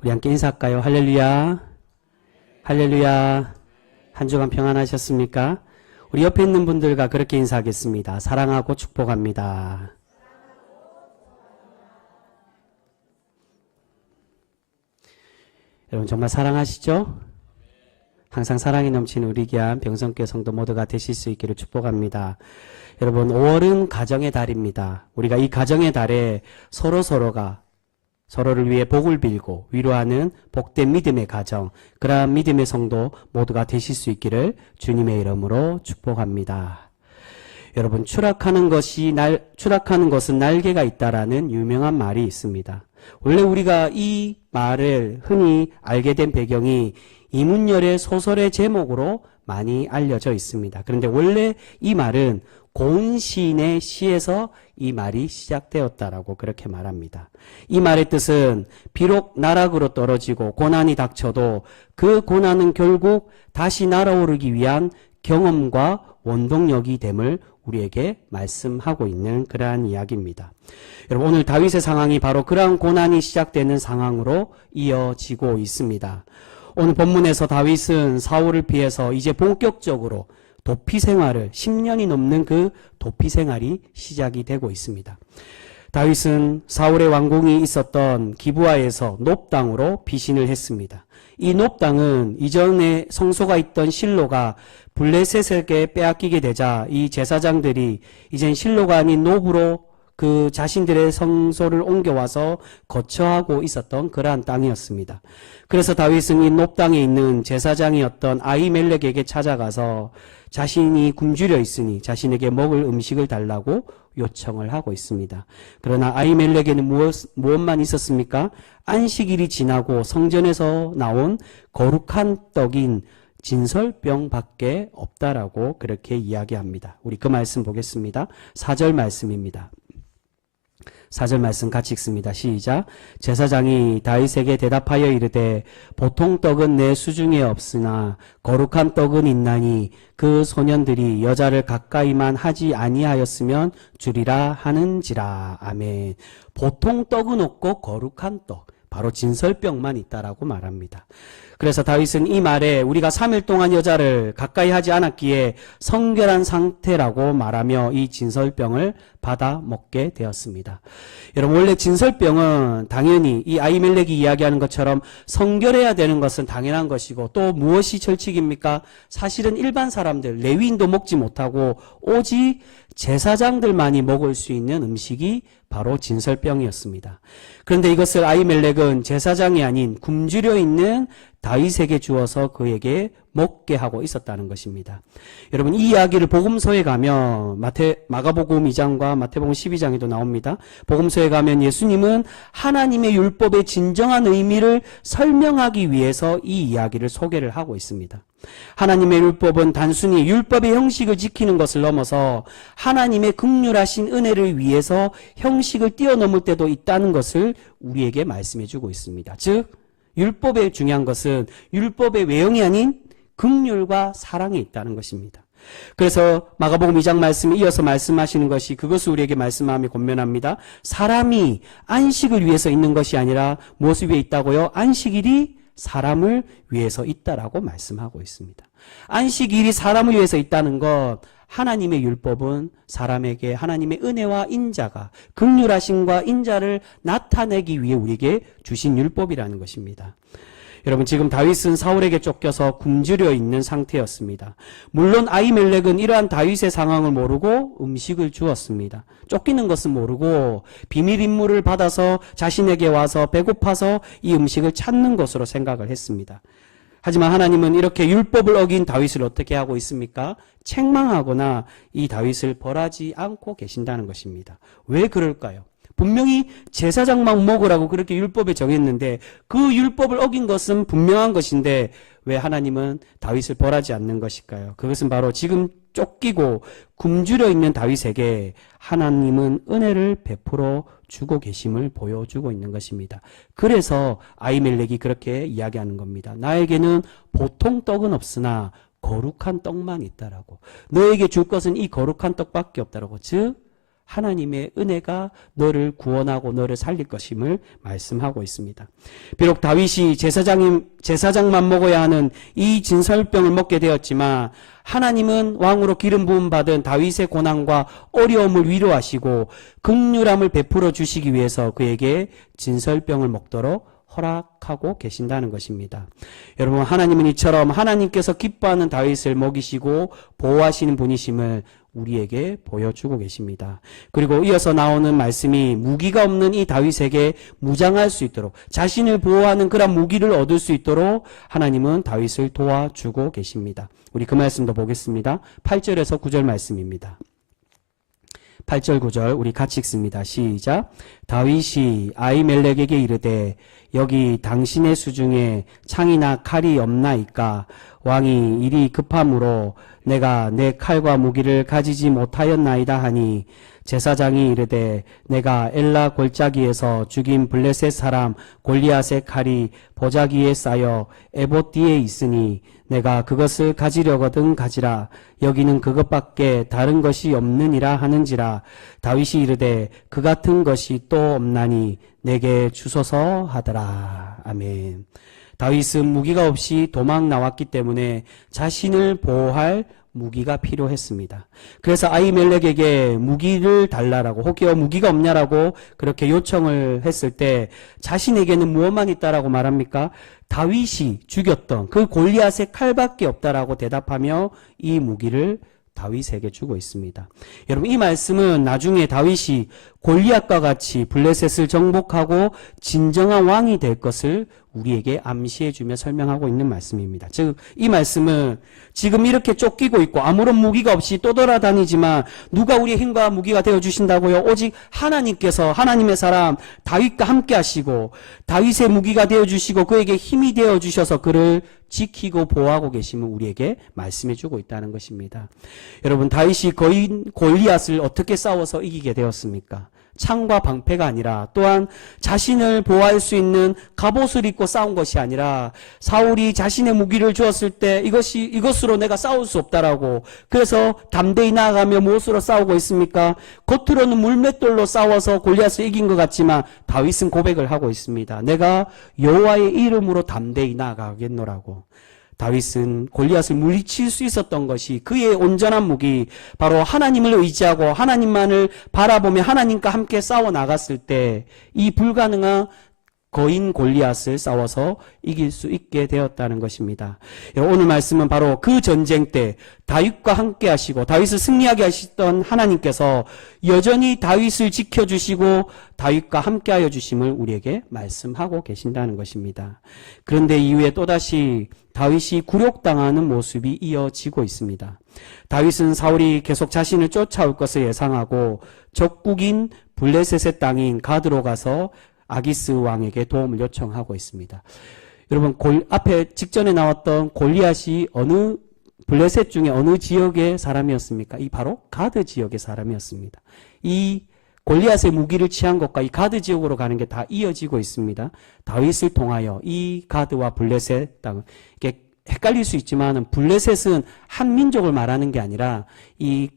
우리 함께 인사할까요? 할렐루야. 할렐루야. 한 주간 평안하셨습니까? 우리 옆에 있는 분들과 그렇게 인사하겠습니다. 사랑하고 축복합니다. 여러분 정말 사랑하시죠? 항상 사랑이 넘치는 우리 귀한 병성교회 성도 모두가 되실 수 있기를 축복합니다. 여러분 5월은 가정의 달입니다. 우리가 이 가정의 달에 서로가 서로를 위해 복을 빌고 위로하는 복된 믿음의 가정, 그러한 믿음의 성도 모두가 되실 수 있기를 주님의 이름으로 축복합니다. 여러분 추락하는 것은 날개가 있다라는 유명한 말이 있습니다. 원래 우리가 이 말을 흔히 알게 된 배경이 이문열의 소설의 제목으로 많이 알려져 있습니다. 그런데 원래 이 말은 고은 시인의 시에서 이 말이 시작되었다라고 그렇게 말합니다. 이 말의 뜻은 비록 나락으로 떨어지고 고난이 닥쳐도 그 고난은 결국 다시 날아오르기 위한 경험과 원동력이 됨을 우리에게 말씀하고 있는 그러한 이야기입니다. 여러분 오늘 다윗의 상황이 바로 그러한 고난이 시작되는 상황으로 이어지고 있습니다. 오늘 본문에서 다윗은 사울을 피해서 이제 본격적으로 도피 생활을 10년이 넘는 그 도피 생활이 시작이 되고 있습니다. 다윗은 사울의 왕궁이 있었던 기브아에서 놉 땅으로 피신을 했습니다. 이 놉 땅은 이전에 성소가 있던 실로가 블레셋에게 빼앗기게 되자 이 제사장들이 이젠 실로가 아닌 놉으로 그 자신들의 성소를 옮겨와서 거처하고 있었던 그러한 땅이었습니다. 그래서 다윗은 이 놉 땅에 있는 제사장이었던 아히멜렉에게 찾아가서 자신이 굶주려 있으니 자신에게 먹을 음식을 달라고 요청을 하고 있습니다. 그러나 아히멜렉에는 무엇만 있었습니까? 안식일이 지나고 성전에서 나온 거룩한 떡인 진설병밖에 없다라고 그렇게 이야기합니다. 우리 그 말씀 보겠습니다. 4절 말씀입니다. 4절 말씀 같이 읽습니다. 시작. 제사장이 다윗에게 대답하여 이르되 보통 떡은 내 수중에 없으나 거룩한 떡은 있나니 그 소년들이 여자를 가까이만 하지 아니하였으면 주리라 하는지라. 아멘. 보통 떡은 없고 거룩한 떡, 바로 진설병만 있다라고 말합니다. 그래서 다윗은 이 말에 우리가 3일 동안 여자를 가까이 하지 않았기에 성결한 상태라고 말하며 이 진설병을 받아 먹게 되었습니다. 여러분 원래 진설병은 당연히 이 아히멜렉이 이야기하는 것처럼 성결해야 되는 것은 당연한 것이고 또 무엇이 철칙입니까? 사실은 일반 사람들, 레위인도 먹지 못하고 오직 제사장들만이 먹을 수 있는 음식이 바로 진설병이었습니다. 그런데 이것을 아히멜렉은 제사장이 아닌 굶주려 있는 다윗에게 주어서 그에게 먹게 하고 있었다는 것입니다. 여러분 이 이야기를 복음서에 가면 마가복음 2장과 마태복음 12장에도 나옵니다. 복음서에 가면 예수님은 하나님의 율법의 진정한 의미를 설명하기 위해서 이 이야기를 소개를 하고 있습니다. 하나님의 율법은 단순히 율법의 형식을 지키는 것을 넘어서 하나님의 긍휼하신 은혜를 위해서 형식을 뛰어넘을 때도 있다는 것을 우리에게 말씀해 주고 있습니다. 즉 율법의 중요한 것은 율법의 외형이 아닌 긍휼과 사랑에 있다는 것입니다. 그래서 마가복음 2장 말씀에 이어서 말씀하시는 것이 그것을 우리에게 말씀하며 권면합니다. 사람이 안식을 위해서 있는 것이 아니라 무엇을 위해 있다고요? 안식일이 사람을 위해서 있다라고 말씀하고 있습니다. 안식일이 사람을 위해서 있다는 것, 하나님의 율법은 사람에게 하나님의 은혜와 인자가 긍휼하심과 인자를 나타내기 위해 우리에게 주신 율법이라는 것입니다. 여러분 지금 다윗은 사울에게 쫓겨서 굶주려 있는 상태였습니다. 물론 아히멜렉은 이러한 다윗의 상황을 모르고 음식을 주었습니다. 쫓기는 것은 모르고 비밀 임무를 받아서 자신에게 와서 배고파서 이 음식을 찾는 것으로 생각을 했습니다. 하지만 하나님은 이렇게 율법을 어긴 다윗을 어떻게 하고 있습니까? 책망하거나 이 다윗을 벌하지 않고 계신다는 것입니다. 왜 그럴까요? 분명히 제사장만 먹으라고 그렇게 율법에 정했는데 그 율법을 어긴 것은 분명한 것인데 왜 하나님은 다윗을 벌하지 않는 것일까요? 그것은 바로 지금 쫓기고 굶주려 있는 다윗에게 하나님은 은혜를 베풀어 주고 계심을 보여주고 있는 것입니다. 그래서 아히멜렉이 그렇게 이야기하는 겁니다. 나에게는 보통 떡은 없으나 거룩한 떡만 있다라고. 너에게 줄 것은 이 거룩한 떡밖에 없다라고. 즉 하나님의 은혜가 너를 구원하고 너를 살릴 것임을 말씀하고 있습니다. 비록 다윗이 제사장만 먹어야 하는 이 진설병을 먹게 되었지만 하나님은 왕으로 기름 부음 받은 다윗의 고난과 어려움을 위로하시고 긍휼함을 베풀어 주시기 위해서 그에게 진설병을 먹도록 허락하고 계신다는 것입니다. 여러분, 하나님은 이처럼 하나님께서 기뻐하는 다윗을 먹이시고 보호하시는 분이심을 우리에게 보여주고 계십니다. 그리고 이어서 나오는 말씀이 무기가 없는 이 다윗에게 무장할 수 있도록, 자신을 보호하는 그런 무기를 얻을 수 있도록 하나님은 다윗을 도와주고 계십니다. 우리 그 말씀도 보겠습니다. 8절에서 9절 말씀입니다. 8절 9절 우리 같이 읽습니다. 시작. 다윗이 아히멜렉에게 이르되 여기 당신의 수중에 창이나 칼이 없나이까? 왕이 일이 급함으로 내가 내 칼과 무기를 가지지 못하였나이다 하니 제사장이 이르되 내가 엘라 골짜기에서 죽인 블레셋 사람 골리앗의 칼이 보자기에 쌓여 에봇 뒤에 있으니 내가 그것을 가지려거든 가지라. 여기는 그것밖에 다른 것이 없느니라 하는지라. 다윗이 이르되 그 같은 것이 또 없나니 내게 주소서 하더라. 아멘. 다윗은 무기가 없이 도망 나왔기 때문에 자신을 보호할 무기가 필요했습니다. 그래서 아히멜렉에게 무기를 달라라고, 혹여 무기가 없냐라고 그렇게 요청을 했을 때 자신에게는 무엇만 있다라고 말합니까? 다윗이 죽였던 그 골리앗의 칼밖에 없다라고 대답하며 이 무기를 다윗에게 주고 있습니다. 여러분, 이 말씀은 나중에 다윗이 골리앗과 같이 블레셋을 정복하고 진정한 왕이 될 것을 우리에게 암시해주며 설명하고 있는 말씀입니다. 즉, 이 말씀은 지금 이렇게 쫓기고 있고 아무런 무기가 없이 떠돌아다니지만 누가 우리의 힘과 무기가 되어주신다고요? 오직 하나님께서 하나님의 사람 다윗과 함께 하시고 다윗의 무기가 되어주시고 그에게 힘이 되어주셔서 그를 지키고 보호하고 계심을 우리에게 말씀해주고 있다는 것입니다. 여러분, 다윗이 골리앗을 어떻게 싸워서 이기게 되었습니까? 창과 방패가 아니라, 또한 자신을 보호할 수 있는 갑옷을 입고 싸운 것이 아니라 사울이 자신의 무기를 주었을 때 이것으로 내가 싸울 수 없다라고, 그래서 담대히 나아가며 무엇으로 싸우고 있습니까? 겉으로는 물맷돌로 싸워서 골리앗을 이긴 것 같지만 다윗은 고백을 하고 있습니다. 내가 여호와의 이름으로 담대히 나아가겠노라고. 다윗은 골리앗을 물리칠 수 있었던 것이 그의 온전한 무기, 바로 하나님을 의지하고 하나님만을 바라보며 하나님과 함께 싸워 나갔을 때 이 불가능한 거인 골리앗을 싸워서 이길 수 있게 되었다는 것입니다. 오늘 말씀은 바로 그 전쟁 때 다윗과 함께 하시고 다윗을 승리하게 하시던 하나님께서 여전히 다윗을 지켜주시고 다윗과 함께 하여 주심을 우리에게 말씀하고 계신다는 것입니다. 그런데 이후에 또다시 다윗이 굴욕당하는 모습이 이어지고 있습니다. 다윗은 사울이 계속 자신을 쫓아올 것을 예상하고 적국인 블레셋의 땅인 가드로 가서 아기스 왕에게 도움을 요청하고 있습니다. 여러분, 앞에 직전에 나왔던 골리앗이 블레셋 중에 어느 지역의 사람이었습니까? 이 바로 가드 지역의 사람이었습니다. 이 골리앗의 무기를 취한 것과 이 가드 지역으로 가는 게 다 이어지고 있습니다. 다윗을 통하여 이 가드와 블레셋 땅, 이게 헷갈릴 수 있지만 블레셋은 한 민족을 말하는 게 아니라 이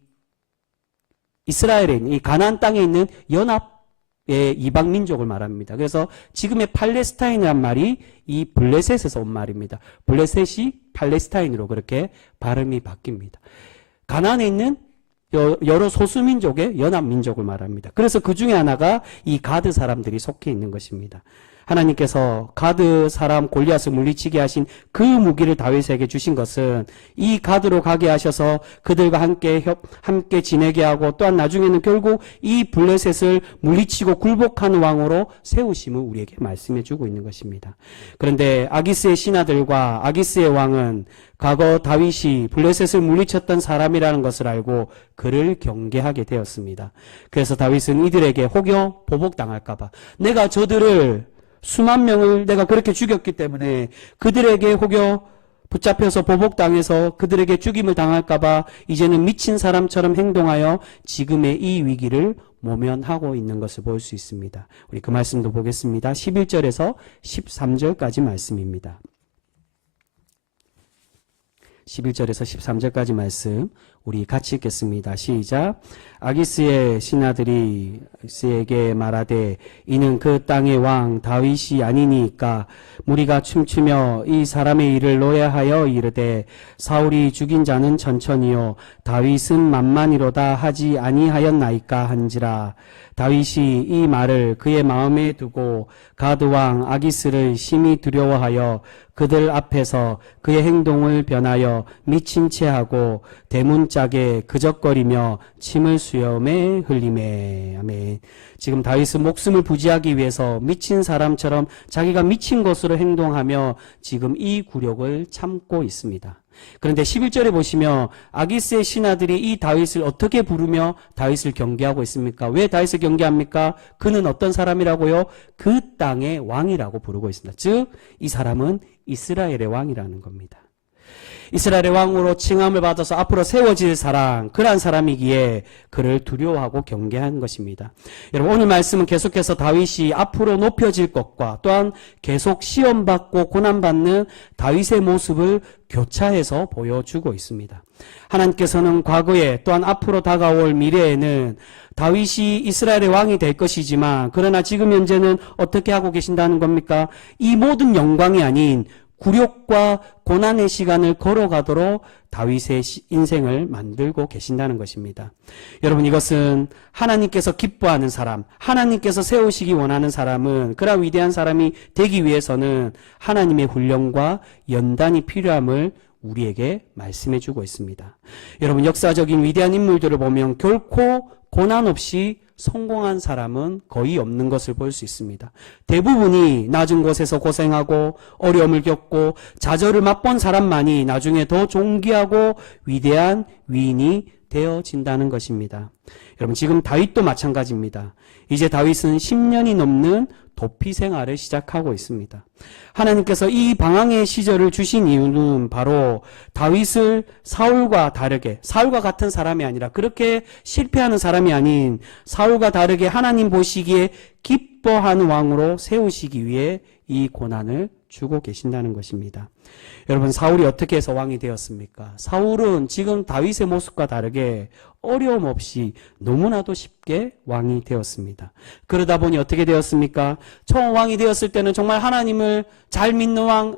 이스라엘에 있는 이 가나안 땅에 있는 연합의 이방 민족을 말합니다. 그래서 지금의 팔레스타인이란 말이 이 블레셋에서 온 말입니다. 블레셋이 팔레스타인으로 그렇게 발음이 바뀝니다. 가나안에 있는 여러 소수민족의 연합민족을 말합니다. 그래서 그 중에 하나가 이 가드 사람들이 속해 있는 것입니다. 하나님께서 가드 사람 골리앗을 물리치게 하신 그 무기를 다윗에게 주신 것은 이 가드로 가게 하셔서 그들과 함께 지내게 하고, 또한 나중에는 결국 이 블레셋을 물리치고 굴복하는 왕으로 세우심을 우리에게 말씀해 주고 있는 것입니다. 그런데 아기스의 신하들과 아기스의 왕은 과거 다윗이 블레셋을 물리쳤던 사람이라는 것을 알고 그를 경계하게 되었습니다. 그래서 다윗은 이들에게 혹여 보복당할까봐, 내가 저들을 수만 명을 내가 그렇게 죽였기 때문에 그들에게 혹여 붙잡혀서 보복당해서 그들에게 죽임을 당할까봐 이제는 미친 사람처럼 행동하여 지금의 이 위기를 모면하고 있는 것을 볼 수 있습니다. 우리 그 말씀도 보겠습니다. 11절에서 13절까지 말씀입니다. 11절에서 13절까지 말씀 우리 같이 읽겠습니다. 시작. 아기스의 신하들이 스에게 말하되 이는 그 땅의 왕 다윗이 아니니까 무리가 춤추며 이 사람의 일을 노래하여 이르되 사울이 죽인 자는 천천히요 다윗은 만만이로다 하지 아니하였나이까 한지라. 다윗이 이 말을 그의 마음에 두고 가드 왕 아기스를 심히 두려워하여 그들 앞에서 그의 행동을 변하여 미친 채 하고 대문짝에 그적거리며 침을 수염에 흘리매. 아멘. 지금 다윗은 목숨을 부지하기 위해서 미친 사람처럼 자기가 미친 것으로 행동하며 지금 이 굴욕을 참고 있습니다. 그런데 11절에 보시면 아기스의 신하들이 이 다윗을 어떻게 부르며 다윗을 경계하고 있습니까? 왜 다윗을 경계합니까? 그는 어떤 사람이라고요? 그 땅의 왕이라고 부르고 있습니다. 즉, 이 사람은 이스라엘의 왕이라는 겁니다. 이스라엘의 왕으로 칭함을 받아서 앞으로 세워질 사람, 그러한 사람이기에 그를 두려워하고 경계한 것입니다. 여러분, 오늘 말씀은 계속해서 다윗이 앞으로 높여질 것과 또한 계속 시험받고 고난받는 다윗의 모습을 교차해서 보여주고 있습니다. 하나님께서는 과거에 또한 앞으로 다가올 미래에는 다윗이 이스라엘의 왕이 될 것이지만 그러나 지금 현재는 어떻게 하고 계신다는 겁니까? 이 모든 영광이 아닌 굴욕과 고난의 시간을 걸어가도록 다윗의 인생을 만들고 계신다는 것입니다. 여러분, 이것은 하나님께서 기뻐하는 사람, 하나님께서 세우시기 원하는 사람은, 그러한 위대한 사람이 되기 위해서는 하나님의 훈련과 연단이 필요함을 우리에게 말씀해 주고 있습니다. 여러분, 역사적인 위대한 인물들을 보면 결코 고난 없이 성공한 사람은 거의 없는 것을 볼 수 있습니다. 대부분이 낮은 곳에서 고생하고 어려움을 겪고 좌절을 맛본 사람만이 나중에 더 존귀하고 위대한 위인이 되어진다는 것입니다. 여러분, 지금 다윗도 마찬가지입니다. 이제 다윗은 10년이 넘는 도피 생활을 시작하고 있습니다. 하나님께서 이 방황의 시절을 주신 이유는 바로 다윗을 사울과 다르게, 사울과 같은 사람이 아니라 그렇게 실패하는 사람이 아닌 사울과 다르게 하나님 보시기에 기뻐하는 왕으로 세우시기 위해 이 고난을 주고 계신다는 것입니다. 여러분, 사울이 어떻게 해서 왕이 되었습니까? 사울은 지금 다윗의 모습과 다르게 어려움 없이 너무나도 쉽게 왕이 되었습니다. 그러다 보니 어떻게 되었습니까? 처음 왕이 되었을 때는 정말 하나님을 잘 믿는 왕,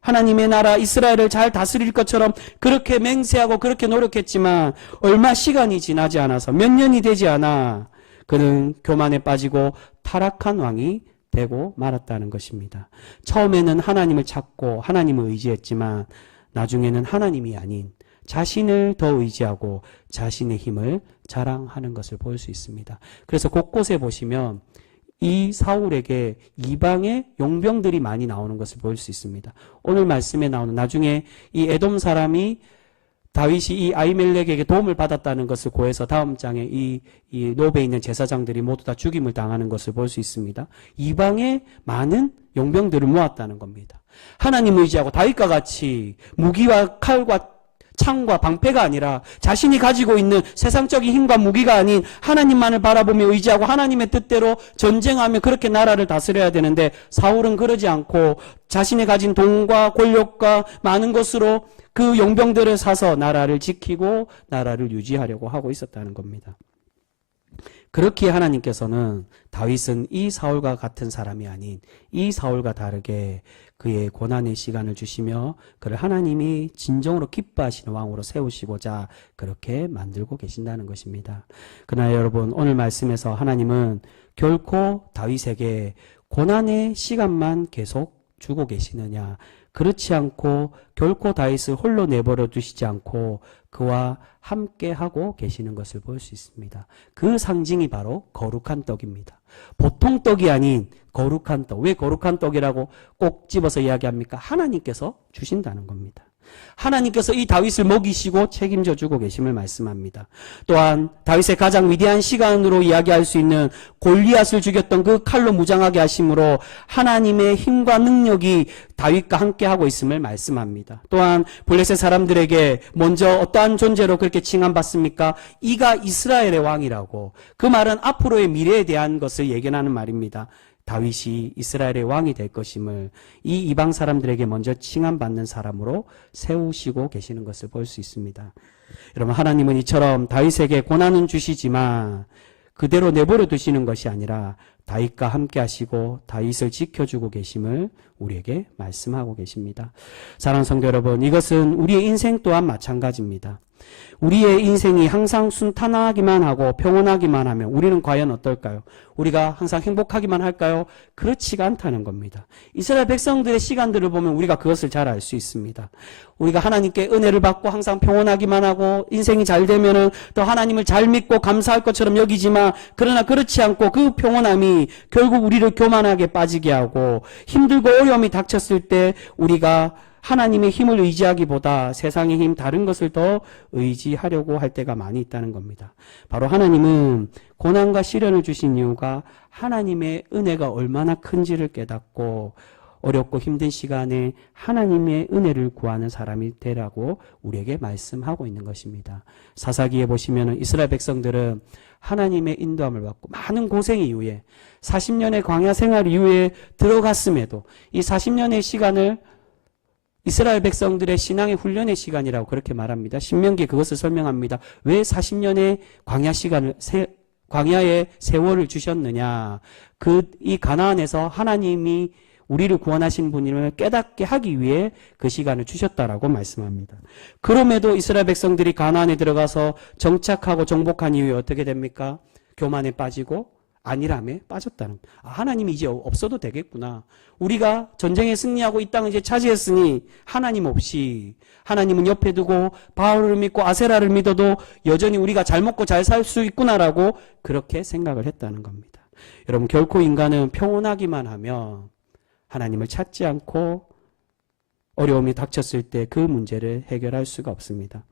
하나님의 나라 이스라엘을 잘 다스릴 것처럼 그렇게 맹세하고 그렇게 노력했지만 얼마 시간이 지나지 않아서 몇 년이 되지 않아 그는 교만에 빠지고 타락한 왕이 되고 말았다는 것입니다. 처음에는 하나님을 찾고 하나님을 의지했지만 나중에는 하나님이 아닌 자신을 더 의지하고 자신의 힘을 자랑하는 것을 볼 수 있습니다. 그래서 곳곳에 보시면 이 사울에게 이방의 용병들이 많이 나오는 것을 볼 수 있습니다. 오늘 말씀에 나오는 나중에 이 에돔 사람이 다윗이 이 아히멜렉에게 도움을 받았다는 것을 고해서 다음 장에 이 노베에 있는 제사장들이 모두 다 죽임을 당하는 것을 볼 수 있습니다. 이방의 많은 용병들을 모았다는 겁니다. 하나님 의지하고 다윗과 같이 무기와 칼과 창과 방패가 아니라 자신이 가지고 있는 세상적인 힘과 무기가 아닌 하나님만을 바라보며 의지하고 하나님의 뜻대로 전쟁하며 그렇게 나라를 다스려야 되는데 사울은 그러지 않고 자신이 가진 돈과 권력과 많은 것으로 그 용병들을 사서 나라를 지키고 나라를 유지하려고 하고 있었다는 겁니다. 그렇기에 하나님께서는 다윗은 이 사울과 같은 사람이 아닌 이 사울과 다르게 그의 고난의 시간을 주시며 그를 하나님이 진정으로 기뻐하시는 왕으로 세우시고자 그렇게 만들고 계신다는 것입니다. 그러나 여러분, 오늘 말씀에서 하나님은 결코 다윗에게 고난의 시간만 계속 주고 계시느냐, 그렇지 않고 결코 다윗을 홀로 내버려 두시지 않고 그와 함께 하고 계시는 것을 볼 수 있습니다. 그 상징이 바로 거룩한 떡입니다. 보통 떡이 아닌 거룩한 떡. 왜 거룩한 떡이라고 꼭 집어서 이야기합니까? 하나님께서 주신다는 겁니다. 하나님께서 이 다윗을 먹이시고 책임져 주고 계심을 말씀합니다. 또한 다윗의 가장 위대한 시간으로 이야기할 수 있는 골리앗을 죽였던 그 칼로 무장하게 하심으로 하나님의 힘과 능력이 다윗과 함께 하고 있음을 말씀합니다. 또한 블레셋 사람들에게 먼저 어떠한 존재로 그렇게 칭함받습니까? 이가 이스라엘의 왕이라고. 그 말은 앞으로의 미래에 대한 것을 예견하는 말입니다. 다윗이 이스라엘의 왕이 될 것임을 이 이방 사람들에게 먼저 칭함받는 사람으로 세우시고 계시는 것을 볼 수 있습니다. 여러분, 하나님은 이처럼 다윗에게 고난은 주시지만 그대로 내버려 두시는 것이 아니라 다윗과 함께 하시고 다윗을 지켜주고 계심을 우리에게 말씀하고 계십니다. 사랑하는 성도 여러분, 이것은 우리의 인생 또한 마찬가지입니다. 우리의 인생이 항상 순탄하기만 하고 평온하기만 하면 우리는 과연 어떨까요? 우리가 항상 행복하기만 할까요? 그렇지가 않다는 겁니다. 이스라엘 백성들의 시간들을 보면 우리가 그것을 잘 알 수 있습니다. 우리가 하나님께 은혜를 받고 항상 평온하기만 하고 인생이 잘 되면은 또 하나님을 잘 믿고 감사할 것처럼 여기지만, 그러나 그렇지 않고 그 평온함이 결국 우리를 교만하게 빠지게 하고 힘들고 어려움이 닥쳤을 때 우리가 하나님의 힘을 의지하기보다 세상의 힘, 다른 것을 더 의지하려고 할 때가 많이 있다는 겁니다. 바로 하나님은 고난과 시련을 주신 이유가 하나님의 은혜가 얼마나 큰지를 깨닫고 어렵고 힘든 시간에 하나님의 은혜를 구하는 사람이 되라고 우리에게 말씀하고 있는 것입니다. 사사기에 보시면 이스라엘 백성들은 하나님의 인도함을 받고 많은 고생 이후에 40년의 광야 생활 이후에 들어갔음에도 이 40년의 시간을 이스라엘 백성들의 신앙의 훈련의 시간이라고 그렇게 말합니다. 신명기에 그것을 설명합니다. 왜 40년의 광야의 세월을 주셨느냐. 이 가나안에서 하나님이 우리를 구원하신 분임을 깨닫게 하기 위해 그 시간을 주셨다라고 말씀합니다. 그럼에도 이스라엘 백성들이 가나안에 들어가서 정착하고 정복한 이후에 어떻게 됩니까? 교만에 빠지고 안일함에 빠졌다는, 하나님이 이제 없어도 되겠구나. 우리가 전쟁에 승리하고 이 땅을 이제 차지했으니 하나님 없이, 하나님은 옆에 두고 바알을 믿고 아세라를 믿어도 여전히 우리가 잘 먹고 잘 살 수 있구나라고 그렇게 생각을 했다는 겁니다. 여러분, 결코 인간은 평온하기만 하면 하나님을 찾지 않고 어려움이 닥쳤을 때 그 문제를 해결할 수가 없습니다.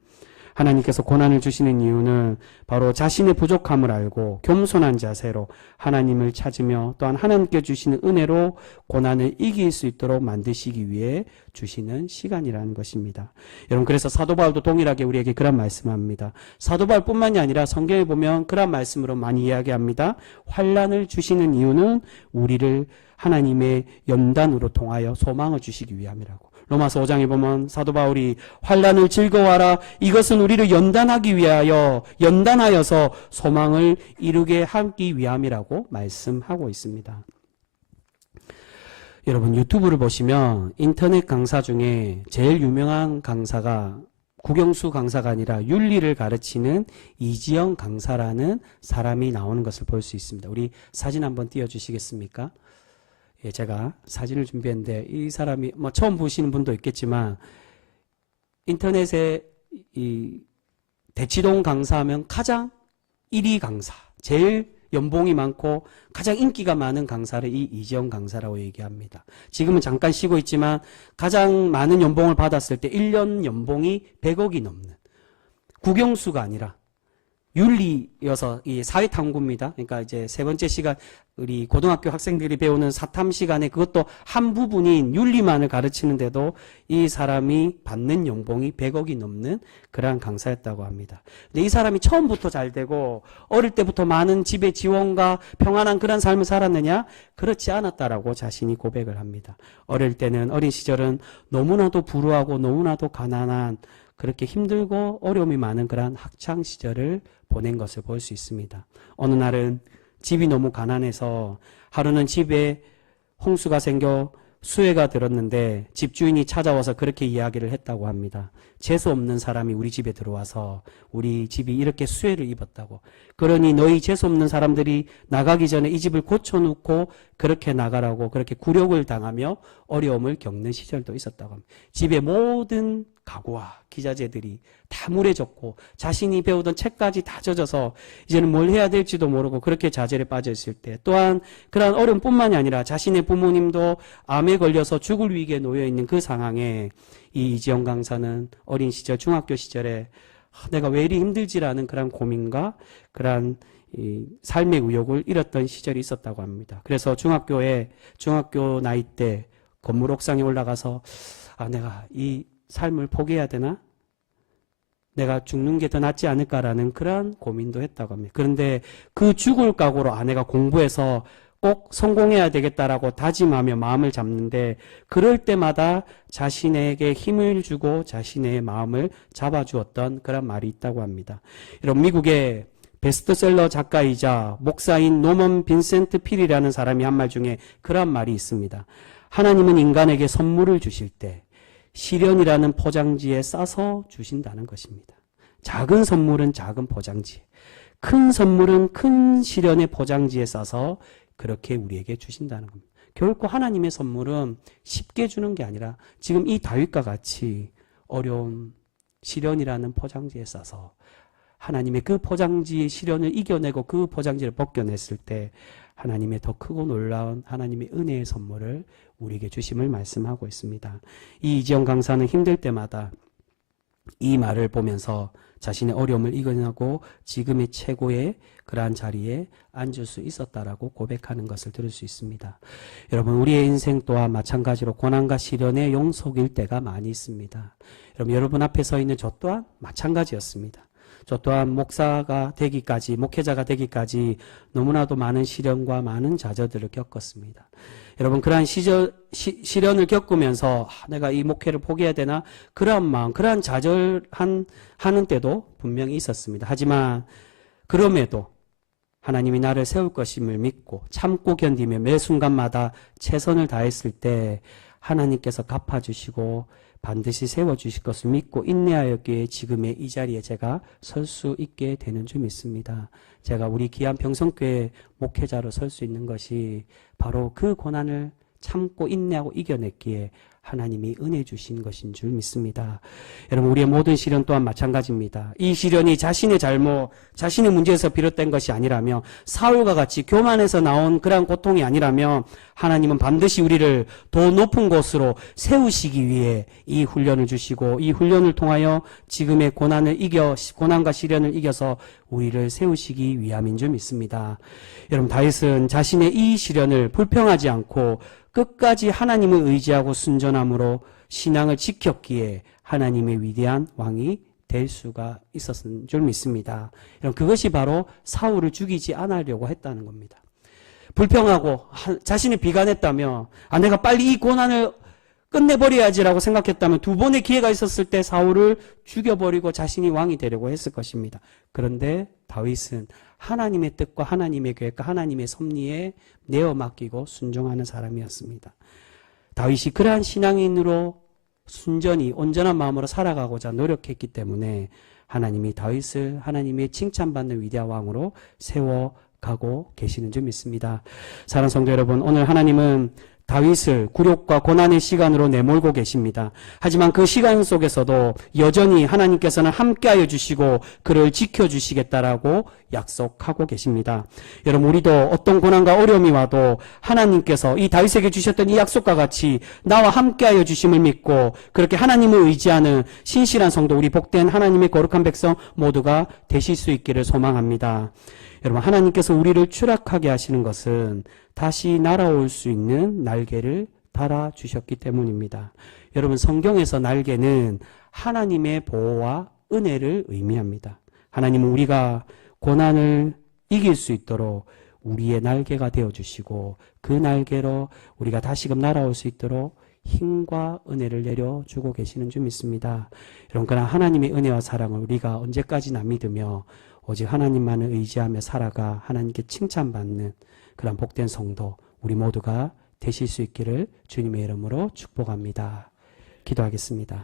하나님께서 고난을 주시는 이유는 바로 자신의 부족함을 알고 겸손한 자세로 하나님을 찾으며 또한 하나님께 주시는 은혜로 고난을 이길 수 있도록 만드시기 위해 주시는 시간이라는 것입니다. 여러분, 그래서 사도 바울도 동일하게 우리에게 그런 말씀합니다. 사도 바울뿐만이 아니라 성경에 보면 그런 말씀으로 많이 이야기합니다. 환난을 주시는 이유는 우리를 하나님의 연단으로 통하여 소망을 주시기 위함이라고. 로마서 5장에 보면 사도 바울이 환난을 즐거워하라, 이것은 우리를 연단하여서 소망을 이루게 하기 위함이라고 말씀하고 있습니다. 여러분, 유튜브를 보시면 인터넷 강사 중에 제일 유명한 강사가 국영수 강사가 아니라 윤리를 가르치는 이지영 강사라는 사람이 나오는 것을 볼 수 있습니다. 우리 사진 한번 띄워주시겠습니까? 예, 제가 사진을 준비했는데 이 사람이 처음 보시는 분도 있겠지만 인터넷에 이 대치동 강사하면 가장 1위 강사, 제일 연봉이 많고 가장 인기가 많은 강사를 이 이지영 강사라고 얘기합니다. 지금은 잠깐 쉬고 있지만 가장 많은 연봉을 받았을 때 1년 연봉이 100억이 넘는, 국영수가 아니라 윤리여서 이 사회탐구입니다. 그러니까 이제 세 번째 시간 우리 고등학교 학생들이 배우는 사탐 시간에 그것도 한 부분인 윤리만을 가르치는데도 이 사람이 받는 연봉이 100억이 넘는 그러한 강사였다고 합니다. 근데 이 사람이 처음부터 잘 되고 어릴 때부터 많은 집의 지원과 평안한 그런 삶을 살았느냐? 그렇지 않았다라고 자신이 고백을 합니다. 어릴 때는, 어린 시절은 너무나도 불우하고 너무나도 가난한, 그렇게 힘들고 어려움이 많은 그러한 학창 시절을 보낸 것을 볼 수 있습니다. 어느 날은 집이 너무 가난해서 하루는 집에 홍수가 생겨 수해가 들었는데 집주인이 찾아와서 그렇게 이야기를 했다고 합니다. 재수 없는 사람이 우리 집에 들어와서 우리 집이 이렇게 수해를 입었다고. 그러니 너희 재수 없는 사람들이 나가기 전에 이 집을 고쳐놓고 그렇게 나가라고, 그렇게 굴욕을 당하며 어려움을 겪는 시절도 있었다고 합니다. 집의 모든 가구와 기자재들이 다 물에 젖고 자신이 배우던 책까지 다 젖어서 이제는 뭘 해야 될지도 모르고 그렇게 좌절에 빠져 있을 때, 또한 그러한 어려움뿐만이 아니라 자신의 부모님도 암에 걸려서 죽을 위기에 놓여 있는 그 상황에 이 이지영 강사는 어린 시절, 중학교 시절에 내가 왜 이리 힘들지라는 그런 고민과 그런 이 삶의 의욕을 잃었던 시절이 있었다고 합니다. 그래서 중학교 나이 때 건물 옥상에 올라가서 내가 이 삶을 포기해야 되나? 내가 죽는 게 더 낫지 않을까라는 그런 고민도 했다고 합니다. 그런데 그 죽을 각오로 아내가 공부해서 꼭 성공해야 되겠다라고 다짐하며 마음을 잡는데 그럴 때마다 자신에게 힘을 주고 자신의 마음을 잡아주었던 그런 말이 있다고 합니다. 여러분 미국의 베스트셀러 작가이자 목사인 노먼 빈센트 필이라는 사람이 한 말 중에 그런 말이 있습니다. 하나님은 인간에게 선물을 주실 때 시련이라는 포장지에 싸서 주신다는 것입니다. 작은 선물은 작은 포장지에, 큰 선물은 큰 시련의 포장지에 싸서 그렇게 우리에게 주신다는 겁니다. 결코 하나님의 선물은 쉽게 주는 게 아니라 지금 이 다윗과 같이 어려운 시련이라는 포장지에 싸서 하나님의 그 포장지의 시련을 이겨내고 그 포장지를 벗겨냈을 때 하나님의 더 크고 놀라운 하나님의 은혜의 선물을 우리에게 주심을 말씀하고 있습니다. 이 이지영 강사는 힘들 때마다 이 말을 보면서 자신의 어려움을 이겨내고 지금의 최고의 그러한 자리에 앉을 수 있었다라고 고백하는 것을 들을 수 있습니다. 여러분 우리의 인생 또한 마찬가지로 고난과 시련의 용속일 때가 많이 있습니다. 여러분 앞에 서 있는 저 또한 마찬가지였습니다. 저 또한 목사가 되기까지, 목회자가 되기까지 너무나도 많은 시련과 많은 좌절들을 겪었습니다. 여러분 그러한 시련을 겪으면서 내가 이 목회를 포기해야 되나 그러한 마음, 그러한 좌절하는 때도 분명히 있었습니다. 하지만 그럼에도 하나님이 나를 세울 것임을 믿고 참고 견디며 매 순간마다 최선을 다했을 때 하나님께서 갚아주시고 반드시 세워주실 것을 믿고 인내하였기에 지금의 이 자리에 제가 설 수 있게 되는 줄 믿습니다. 제가 우리 귀한 병성교회 목회자로 설 수 있는 것이 바로 그 고난을 참고 인내하고 이겨냈기에 하나님이 은혜 주신 것인 줄 믿습니다. 여러분 우리의 모든 시련 또한 마찬가지입니다. 이 시련이 자신의 잘못, 자신의 문제에서 비롯된 것이 아니라면 사울과 같이 교만에서 나온 그러한 고통이 아니라면 하나님은 반드시 우리를 더 높은 곳으로 세우시기 위해 이 훈련을 주시고 이 훈련을 통하여 지금의 고난과 시련을 이겨서 우리를 세우시기 위함인 줄 믿습니다. 여러분 다윗은 자신의 이 시련을 불평하지 않고 끝까지 하나님을 의지하고 순전함으로 신앙을 지켰기에 하나님의 위대한 왕이 될 수가 있었는 줄 믿습니다. 여러분 그것이 바로 사울을 죽이지 않으려고 했다는 겁니다. 불평하고 자신이 비관했다며 내가 빨리 이 고난을 끝내버려야지라고 생각했다면 두 번의 기회가 있었을 때 사울을 죽여버리고 자신이 왕이 되려고 했을 것입니다. 그런데 다윗은 하나님의 뜻과 하나님의 계획과 하나님의 섭리에 내어 맡기고 순종하는 사람이었습니다. 다윗이 그러한 신앙인으로 순전히 온전한 마음으로 살아가고자 노력했기 때문에 하나님이 다윗을 하나님의 칭찬받는 위대한 왕으로 세워가고 계시는 줄 믿습니다. 사랑하는 성도 여러분, 오늘 하나님은 다윗을 굴욕과 고난의 시간으로 내몰고 계십니다. 하지만 그 시간 속에서도 여전히 하나님께서는 함께하여 주시고 그를 지켜주시겠다라고 약속하고 계십니다. 여러분 우리도 어떤 고난과 어려움이 와도 하나님께서 이 다윗에게 주셨던 이 약속과 같이 나와 함께하여 주심을 믿고 그렇게 하나님을 의지하는 신실한 성도, 우리 복된 하나님의 거룩한 백성 모두가 되실 수 있기를 소망합니다. 여러분 하나님께서 우리를 추락하게 하시는 것은 다시 날아올 수 있는 날개를 달아주셨기 때문입니다. 여러분 성경에서 날개는 하나님의 보호와 은혜를 의미합니다. 하나님은 우리가 고난을 이길 수 있도록 우리의 날개가 되어주시고 그 날개로 우리가 다시금 날아올 수 있도록 힘과 은혜를 내려주고 계시는 줄 믿습니다. 여러분 그러나 하나님의 은혜와 사랑을 우리가 언제까지나 믿으며 오직 하나님만을 의지하며 살아가 하나님께 칭찬받는 그런 복된 성도 우리 모두가 되실 수 있기를 주님의 이름으로 축복합니다. 기도하겠습니다.